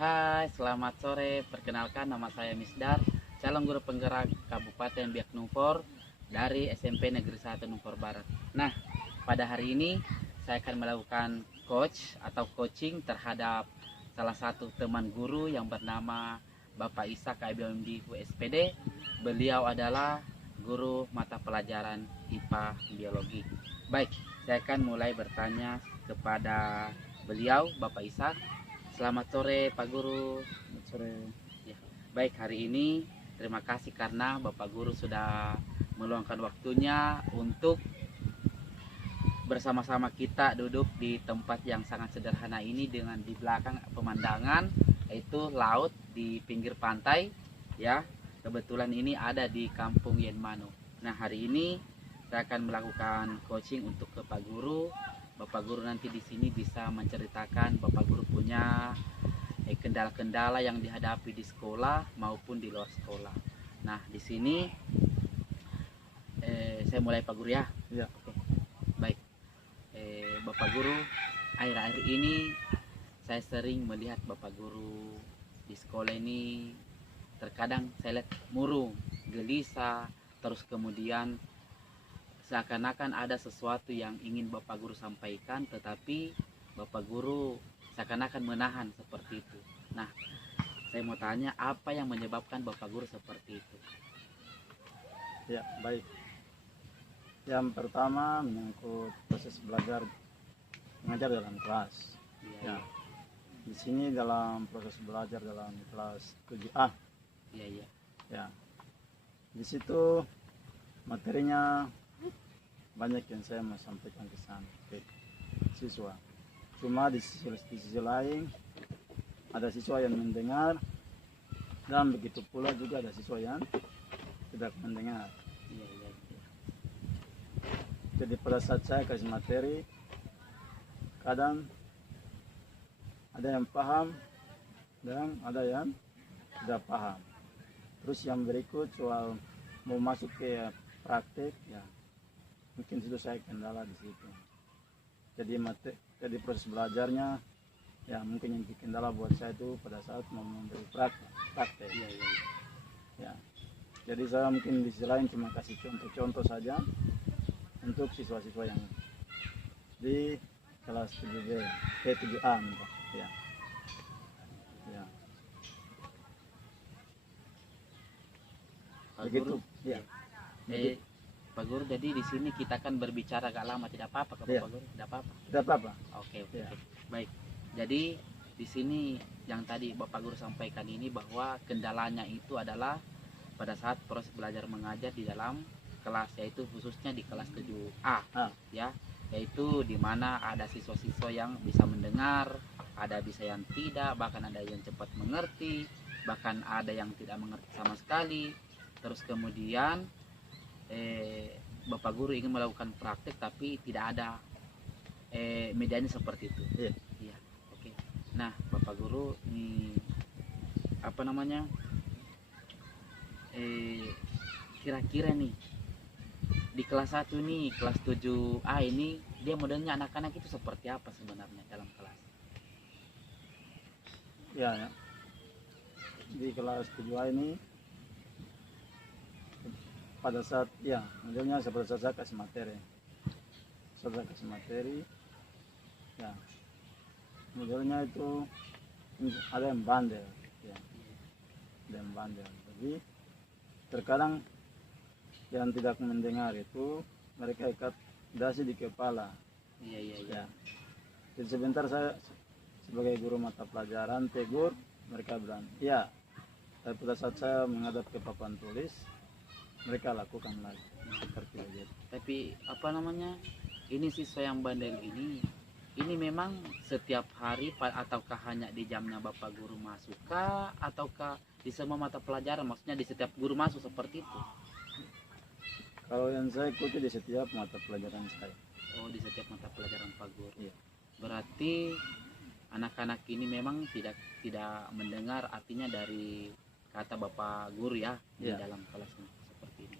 Hai, selamat sore. Perkenalkan, nama saya Misdar, calon guru penggerak Kabupaten Biak Numfor dari SMP Negeri 1 Numfor Barat. Nah, pada hari ini saya akan melakukan coaching terhadap salah satu teman guru yang bernama Bapak Isa KBMD USPD. Beliau adalah guru mata pelajaran IPA Biologi. Baik, saya akan mulai bertanya kepada beliau, Bapak Isa. Selamat sore Pak Guru. Selamat sore. Ya, baik, hari ini terima kasih karena Bapak Guru sudah meluangkan waktunya untuk bersama-sama kita duduk di tempat yang sangat sederhana ini dengan di belakang pemandangan yaitu laut di pinggir pantai ya. Kebetulan ini ada di Kampung Yenmanu. Nah, hari ini saya akan melakukan coaching untuk ke Pak Guru. Bapak Guru nanti di sini bisa menceritakan Bapak Guru punya kendala-kendala yang dihadapi di sekolah maupun di luar sekolah. Nah, di sini saya mulai Pak Guru ya. Ya. Oke. Baik. Bapak Guru, akhir-akhir ini saya sering melihat Bapak Guru di sekolah ini terkadang saya lihat murung, gelisah, terus kemudian seakan-akan ada sesuatu yang ingin Bapak Guru sampaikan, tetapi Bapak Guru seakan-akan menahan seperti itu. Nah, saya mau tanya apa yang menyebabkan Bapak Guru seperti itu? Ya, baik. Yang pertama menyangkut proses belajar mengajar dalam kelas. Ya, Ya. Di sini dalam proses belajar dalam kelas 7A. iya. Ya. Di situ materinya banyak yang saya mau sampaikan ke sana ke siswa. Cuma di sisi lain ada siswa yang mendengar dan begitu pula juga ada siswa yang tidak mendengar. Iya. Jadi pada saat saya kasih materi, kadang ada yang paham dan ada yang tidak paham. Terus yang berikut soal mau masuk ke praktek, ya mungkin itu saya kendala di situ. Jadi proses belajarnya, ya mungkin yang kendala buat saya itu pada saat mau memberi praktek. Iya. Ya. Jadi saya mungkin di sisi lain cuma kasih contoh-contoh saja untuk siswa-siswa yang di kelas 7B, 7A ya. Ya. Pak Begitu. Guru, Ya. Pak Guru, jadi di sini kita kan berbicara agak lama, tidak apa-apa ke Iya. Pak Guru? Tidak apa-apa. Tidak apa-apa. Oke. Ya. Baik. Jadi di sini yang tadi Bapak Guru sampaikan ini bahwa kendalanya itu adalah pada saat proses belajar mengajar di dalam kelas, yaitu khususnya di kelas 7A ya, yaitu di mana ada siswa-siswa yang bisa mendengar, ada bisa yang tidak, bahkan ada yang cepat mengerti, bahkan ada yang tidak mengerti sama sekali. Terus kemudian Bapak Guru ingin melakukan praktek tapi tidak ada medianya seperti itu. Iya. Oke. Nah, Bapak Guru ini apa namanya? Kira-kira nih di kelas 1 nih, kelas 7A ini dia modelnya anak-anak itu seperti apa sebenarnya dalam kelas? Ya. Di kelas 7A ini pada saat ya modelnya seperti saya kasih materi. Saya kasih materi. Ya. Modelnya itu ada yang bandel, ya. Ada yang bandel. Jadi terkadang yang tidak mendengar itu mereka ikat dasi di kepala. Iya. Ya. Jadi sebentar saya sebagai guru mata pelajaran tegur, mereka bilang ya. Tapi pada saat saya menghadap ke papan tulis, mereka lakukan lagi seperti begitu. Tapi apa namanya? Ini siswa yang bandel ini memang setiap hari ataukah hanya di jamnya Bapak Guru masuk kah, ataukah di semua mata pelajaran, maksudnya di setiap guru masuk seperti itu? Kalau yang saya ikuti di setiap mata pelajaran saya. Oh, di setiap mata pelajaran Pak Guru. Iya. Berarti anak-anak ini memang tidak mendengar artinya dari kata Bapak Guru ya, di Iya. dalam kelas seperti ini.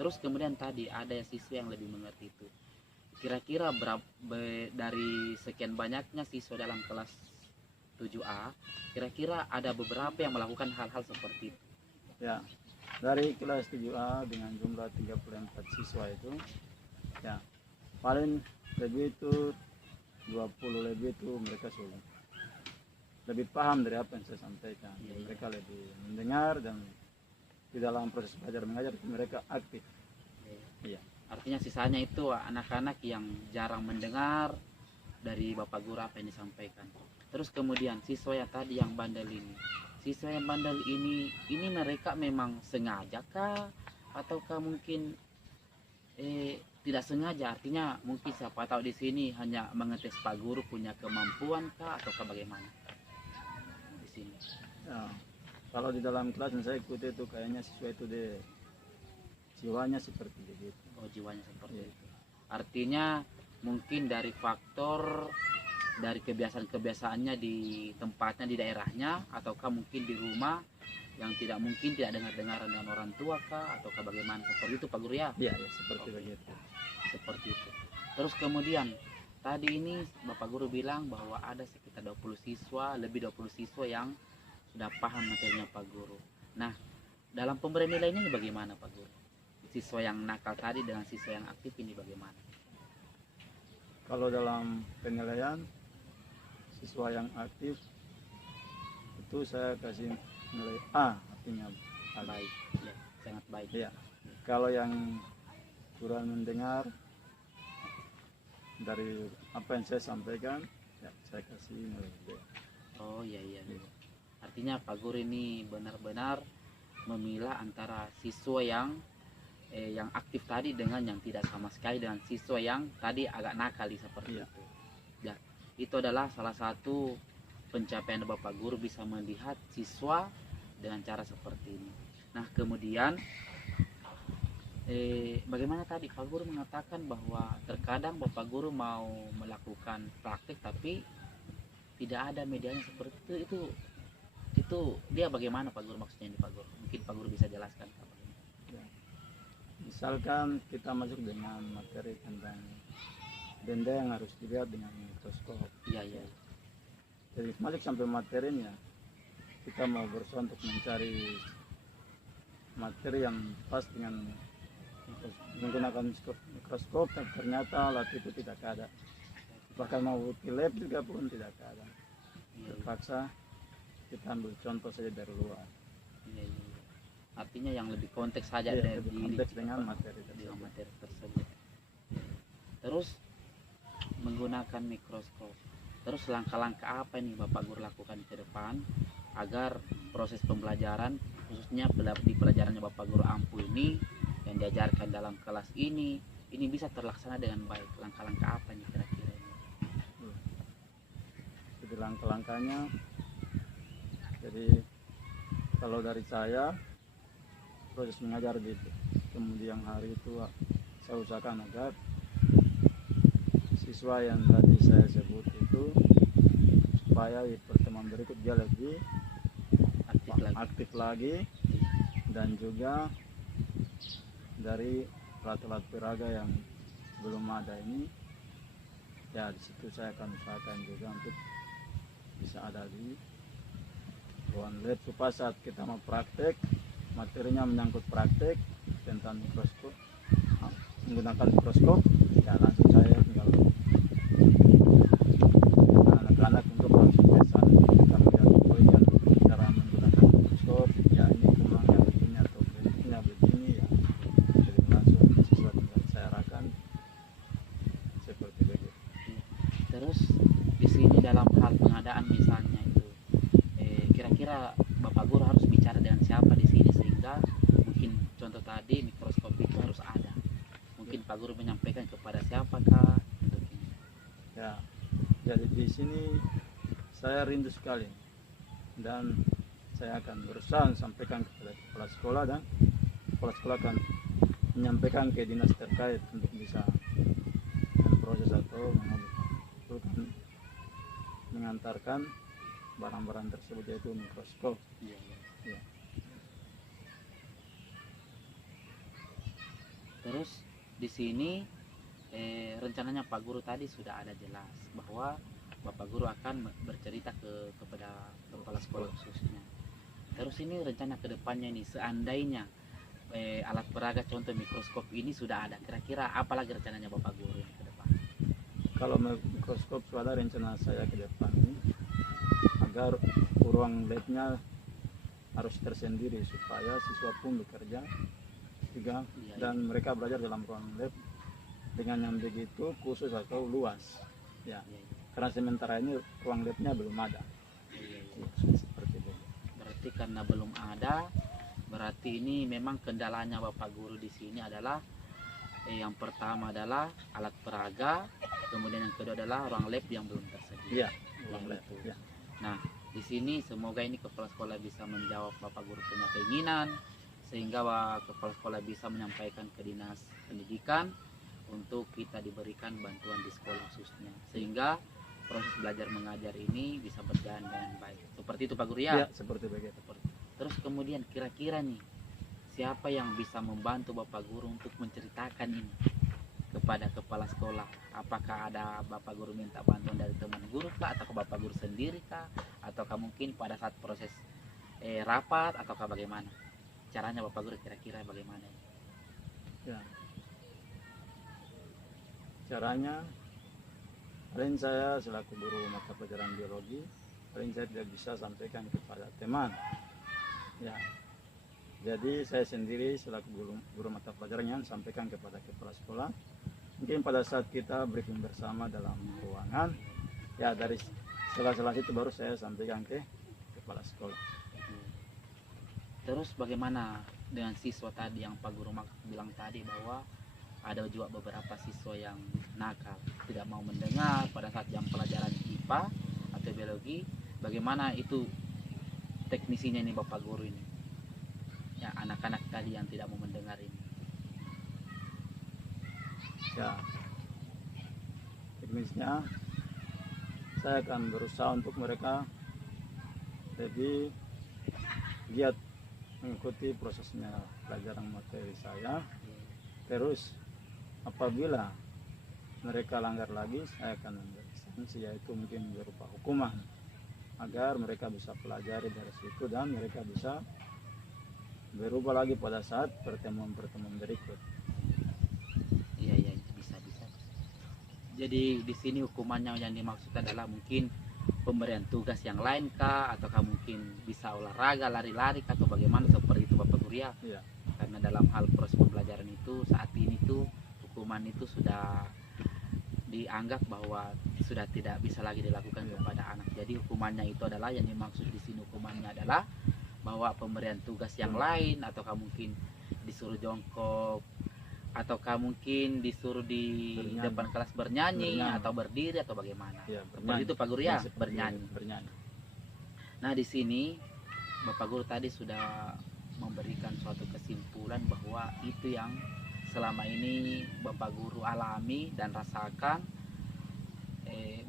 Terus kemudian tadi ada siswa yang lebih mengerti itu. Kira-kira dari sekian banyaknya siswa dalam kelas 7A, kira-kira ada beberapa yang melakukan hal-hal seperti itu. Ya, dari kelas 7A dengan jumlah 34 siswa itu, ya paling lebih itu 20 lebih itu mereka sudah lebih paham dari apa yang saya sampaikan. Iya, iya. Mereka lebih mendengar dan di dalam proses belajar mengajar itu mereka aktif. Iya. Artinya sisanya itu anak-anak yang jarang mendengar dari Bapak Guru apa yang disampaikan. Terus kemudian siswa yang tadi yang bandel ini, siswa yang bandel ini mereka memang sengaja kah ataukah mungkin tidak sengaja? Artinya mungkin siapa tahu di sini hanya mengetes Pak Guru punya kemampuan kah ataukah bagaimana di sini? Ya, kalau di dalam kelas yang saya ikuti itu kayaknya siswa itu deh jiwanya seperti begitu. Oh, jiwanya seperti Iya. itu. Artinya mungkin dari faktor dari kebiasaan-kebiasaannya di tempatnya di daerahnya ataukah mungkin di rumah yang tidak mungkin tidak dengar-dengaran dengan orang tua kah ataukah bagaimana seperti itu Pak Guru ya? Iya, ya, seperti Oke. begitu. Seperti itu. Terus kemudian tadi ini Bapak Guru bilang bahwa ada sekitar 20 siswa, lebih 20 siswa yang sudah paham materinya Pak Guru. Nah, dalam pemberian nilainya ini bagaimana Pak Guru? Siswa yang nakal tadi dengan siswa yang aktif ini bagaimana? Kalau dalam penilaian siswa yang aktif itu saya kasih nilai A, artinya A. Baik, ya, sangat baik. Iya. Kalau yang kurang mendengar dari apa yang saya sampaikan, ya saya kasih nilai B. Oh iya iya. Artinya Pak Guru ini benar-benar memilah antara siswa yang aktif tadi dengan yang tidak sama sekali, dengan siswa yang tadi agak nakal seperti Iya. itu. Ya, itu adalah salah satu pencapaian Bapak Guru bisa melihat siswa dengan cara seperti ini. Nah, kemudian bagaimana tadi Pak Guru mengatakan bahwa terkadang Bapak Guru mau melakukan praktik tapi tidak ada medianya seperti itu dia bagaimana Pak Guru, maksudnya ini Pak Guru? Mungkin Pak Guru bisa jelaskan. Ya. Misalkan kita masuk dengan materi tentang benda yang harus dilihat dengan mikroskop. Iya iya. Jadi masuk sampai materinya, kita mau berusaha untuk mencari materi yang pas dengan menggunakan mikroskop, dan ternyata alat itu tidak ada. Bahkan mau ke lab juga pun tidak ada. Iya, Terpaksa kita ambil contoh saja dari luar. iya, iya. Artinya yang lebih konteks saja Iya, dari lebih konteks dengan materi dengan tersebut. materi tersebut. Terus menggunakan mikroskop. Terus langkah-langkah apa nih Bapak Guru lakukan ke depan agar proses pembelajaran khususnya di pelajarannya Bapak Guru Ampu ini yang diajarkan dalam kelas ini bisa terlaksana dengan baik. Langkah-langkah apa nih kira-kira ini? Jadi langkah-langkahnya, jadi kalau dari saya proses mengajar di kemudian hari itu saya usahakan agar siswa yang tadi saya sebut itu supaya di pertemuan berikut dia lebih aktif lagi dan juga dari alat-alat peraga yang belum ada ini, ya di situ saya akan usahakan juga untuk bisa ada di ruang lab supaya saat kita mau praktek materinya menyangkut praktek tentang mikroskop, menggunakan mikroskop, ya langsung saya tinggal anak-anak untuk langsung biasa kita melihat poinnya cara menggunakan mikroskop, ya ini kemangnya begini atau bentuknya begini, ya jadi langsung siswa tinggal saya arahkan seperti begitu. Terus di sini dalam hal pengadaan misalnya itu kira-kira Bapak Guru harus bicara dengan siapa di sini sehingga mungkin contoh tadi mikroskop itu harus ada. Mungkin Pak Guru menyampaikan kepada siapakah untuk ini? Ya, jadi di sini saya rindu sekali dan saya akan berusaha sampaikan kepada kepala sekolah dan kepala sekolah akan menyampaikan ke dinas terkait untuk bisa proses atau mengantarkan barang-barang tersebut yaitu mikroskop. Iya, iya. Ya. Terus di sini rencananya Pak Guru tadi sudah ada jelas bahwa Bapak Guru akan bercerita kepada kepala sekolah khususnya. Terus ini rencana kedepannya ini, seandainya alat peraga contoh mikroskop ini sudah ada, kira-kira apalagi rencananya Bapak Guru ini ke depan? Kalau mikroskop sudah rencana saya ke depan ini agar ruang labnya harus tersendiri supaya siswa pun bekerja juga Iya, dan mereka belajar dalam ruang lab dengan yang begitu khusus atau luas ya, iya, iya. karena sementara ini ruang labnya belum ada. Iya, iya. Seperti itu. Berarti karena belum ada, berarti ini memang kendalanya Bapak Guru di sini adalah yang pertama adalah alat peraga, kemudian yang kedua adalah ruang lab yang belum tersedia. Iya, ruang lab Itu. ya. Nah, di sini semoga ini kepala sekolah bisa menjawab Bapak Guru punya keinginan, sehingga kepala sekolah bisa menyampaikan ke dinas pendidikan untuk kita diberikan bantuan di sekolah khususnya, sehingga proses belajar mengajar ini bisa berjalan dengan baik. Seperti itu Pak Guru ya? Ya, seperti begitu. Terus kemudian kira-kira nih, siapa yang bisa membantu Bapak Guru untuk menceritakan ini kepada kepala sekolah? Apakah ada Bapak Guru minta bantuan dari teman guru kah, atau Bapak Guru sendiri kah, ataukah mungkin pada saat proses rapat, ataukah bagaimana? Caranya Bapak Guru kira-kira bagaimana? Ya. Caranya, paling saya selaku guru mata pelajaran biologi, paling saya tidak bisa sampaikan kepada teman. Ya. Jadi saya sendiri selaku guru mata pelajaran yang sampaikan kepada kepala sekolah. Mungkin pada saat kita briefing bersama dalam ruangan, ya dari setelah itu baru saya sampaikan ke kepala sekolah. Terus bagaimana dengan siswa tadi yang Pak Guru bilang tadi bahwa ada juga beberapa siswa yang nakal, tidak mau mendengar pada saat jam pelajaran IPA atau biologi? Bagaimana itu teknisinya ini Bapak Guru ini? Ya, anak-anak tadi yang tidak mau mendengar ini. Ya, teknisnya saya akan berusaha untuk mereka lebih giat mengikuti prosesnya pelajaran materi saya. Terus apabila mereka langgar lagi, saya akan memberi sanksi, yaitu mungkin berupa hukuman, agar mereka bisa pelajari dari situ dan mereka bisa berubah lagi pada saat pertemuan-pertemuan berikut. Iya, iya, bisa. Jadi di sini hukumannya yang dimaksud adalah mungkin pemberian tugas yang lain kah, ataukah mungkin bisa olahraga, lari-lari atau bagaimana, seperti itu Bapak Guru ya? Iya. Karena dalam hal proses pembelajaran itu saat ini tuh hukuman itu sudah dianggap bahwa sudah tidak bisa lagi dilakukan kepada anak. Jadi hukumannya itu adalah, yang dimaksud di sini hukumannya adalah bahwa pemberian tugas yang lain, ataukah mungkin disuruh jongkok, ataukah mungkin disuruh di Bernyanyi. depan kelas bernyanyi, atau berdiri atau bagaimana. Ya, Seperti itu Pak Guru ya, seperti bernyanyi. bernyanyi. Nah di sini Bapak Guru tadi sudah memberikan suatu kesimpulan bahwa itu yang selama ini Bapak Guru alami dan rasakan,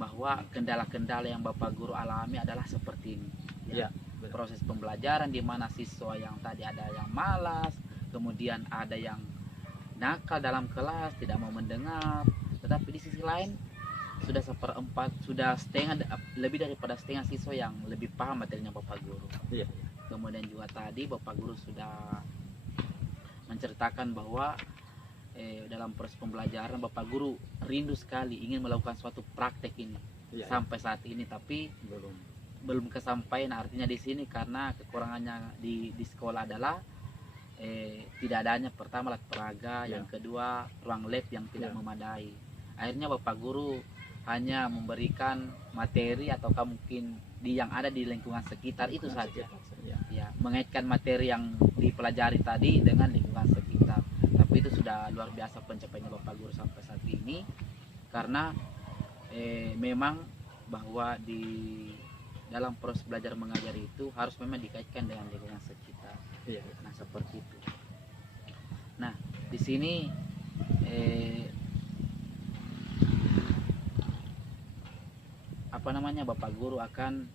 bahwa kendala-kendala yang Bapak Guru alami adalah seperti ini Ya, proses pembelajaran, di mana siswa yang tadi ada yang malas, kemudian ada yang nakal dalam kelas, tidak mau mendengar, tetapi di sisi lain sudah seperempat, sudah setengah, lebih daripada setengah siswa yang lebih paham materinya Bapak Guru. Iya. Kemudian juga tadi Bapak Guru sudah menceritakan bahwa dalam proses pembelajaran Bapak Guru rindu sekali ingin melakukan suatu praktek ini Iya. sampai saat ini, tapi belum kesampaian. Artinya di sini karena kekurangannya di sekolah adalah tidak adanya, pertama alat peraga, yang kedua ruang lab yang tidak memadai. Akhirnya Bapak Guru hanya memberikan materi ataukah mungkin yang ada di lingkungan sekitar itu saja. Ya, mengaitkan materi yang dipelajari tadi dengan lingkungan sekitar. Tapi itu sudah luar biasa pencapaiannya Bapak Guru sampai saat ini, karena memang bahwa di dalam proses belajar mengajar itu harus memang dikaitkan dengan lingkungan sekitar. Iya. Nah seperti itu. Nah di sini apa namanya, Bapak Guru akan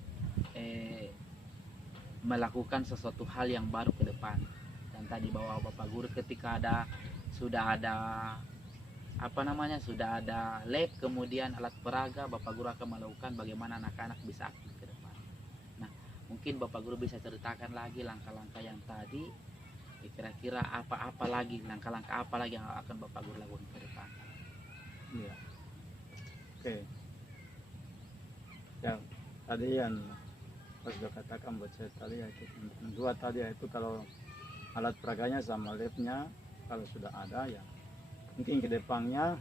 melakukan sesuatu hal yang baru ke depan. Dan tadi bahwa Bapak Guru ketika sudah ada sudah ada lab, kemudian alat peraga, Bapak Guru akan melakukan bagaimana anak-anak bisa aktif ke depan. Nah, mungkin Bapak Guru bisa ceritakan lagi langkah-langkah yang tadi, kira-kira apa-apa lagi, langkah-langkah apa lagi yang akan Bapak Guru lakukan ke depan. Iya. Oke. Ya, tadi yang sudah katakan buat saya tadi ya, yang dua tadi ya, itu kalau alat peraganya sama labnya kalau sudah ada ya mungkin ke depannya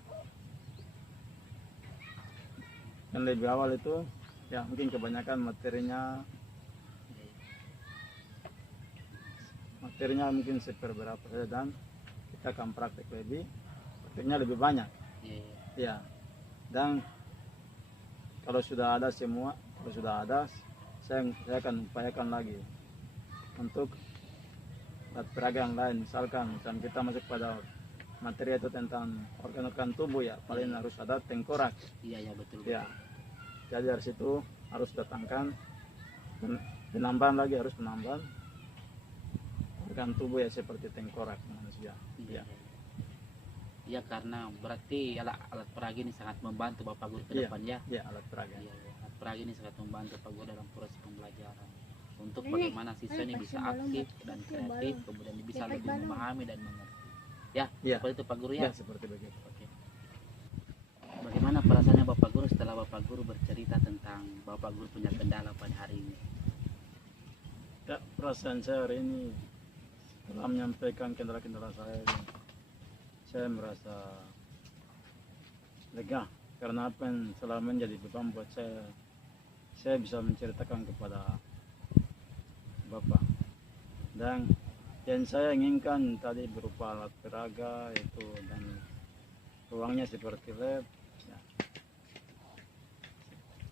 yang lebih awal itu ya mungkin kebanyakan materinya mungkin seberapa saja dan kita akan prakteknya lebih banyak ya. Dan kalau sudah ada semua, saya akan upayakan lagi untuk alat peraga yang lain. Misalkan kita masuk pada materi itu tentang organ-organ tubuh ya, paling harus ada tengkorak. Iya betul. Ya, jadi dari situ harus datangkan penambahan lagi, harus penambahan organ tubuh ya seperti tengkorak manusia. Iya, karena berarti alat peraga ini sangat membantu Bapak Guru ke depan ya. Iya, alat peraga. Iya, alat peraga ini sangat membantu Bapak Guru dalam proses pembelajaran. Untuk bagaimana siswa ini bisa aktif dan kreatif, kemudian bisa lebih memahami dan mengerti. Ya, seperti itu Pak Guru ya. Ya, seperti begitu. Oke. Bagaimana perasaannya Bapak Guru setelah Bapak Guru bercerita tentang Bapak Guru punya kendala pada hari ini? Ya, perasaan saya hari ini setelah menyampaikan kendala-kendala saya merasa lega karena apa yang selama menjadi beban buat saya bisa menceritakan kepada Bapak. Dan yang saya inginkan tadi berupa alat peraga itu dan ruangnya seperti lab ya,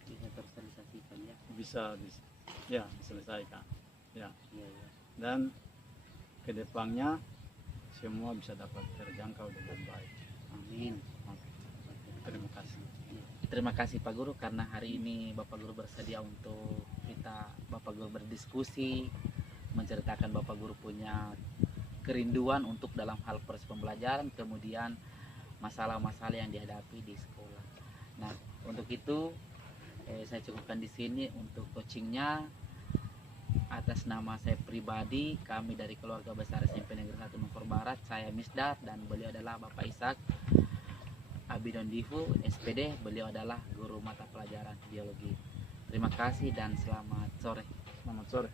Bisa tersosialisasikan ya. bisa ya diselesaikan ya. Iya. Dan kedepannya semua bisa dapat terjangkau dengan baik. Amin. Terima kasih. Terima kasih Pak Guru karena hari ini Bapak Guru bersedia untuk Bapak Guru berdiskusi, menceritakan Bapak Guru punya kerinduan untuk dalam hal proses pembelajaran, kemudian masalah-masalah yang dihadapi di sekolah. Nah, untuk itu saya cukupkan di sini untuk coachingnya. Atas nama saya pribadi, kami dari keluarga besar SMP Negeri 1 Nungfor Barat, saya Misdar dan beliau adalah Bapak Ishak Abidon Divu, SPD, beliau adalah guru mata pelajaran biologi. Terima kasih dan selamat sore. Selamat sore.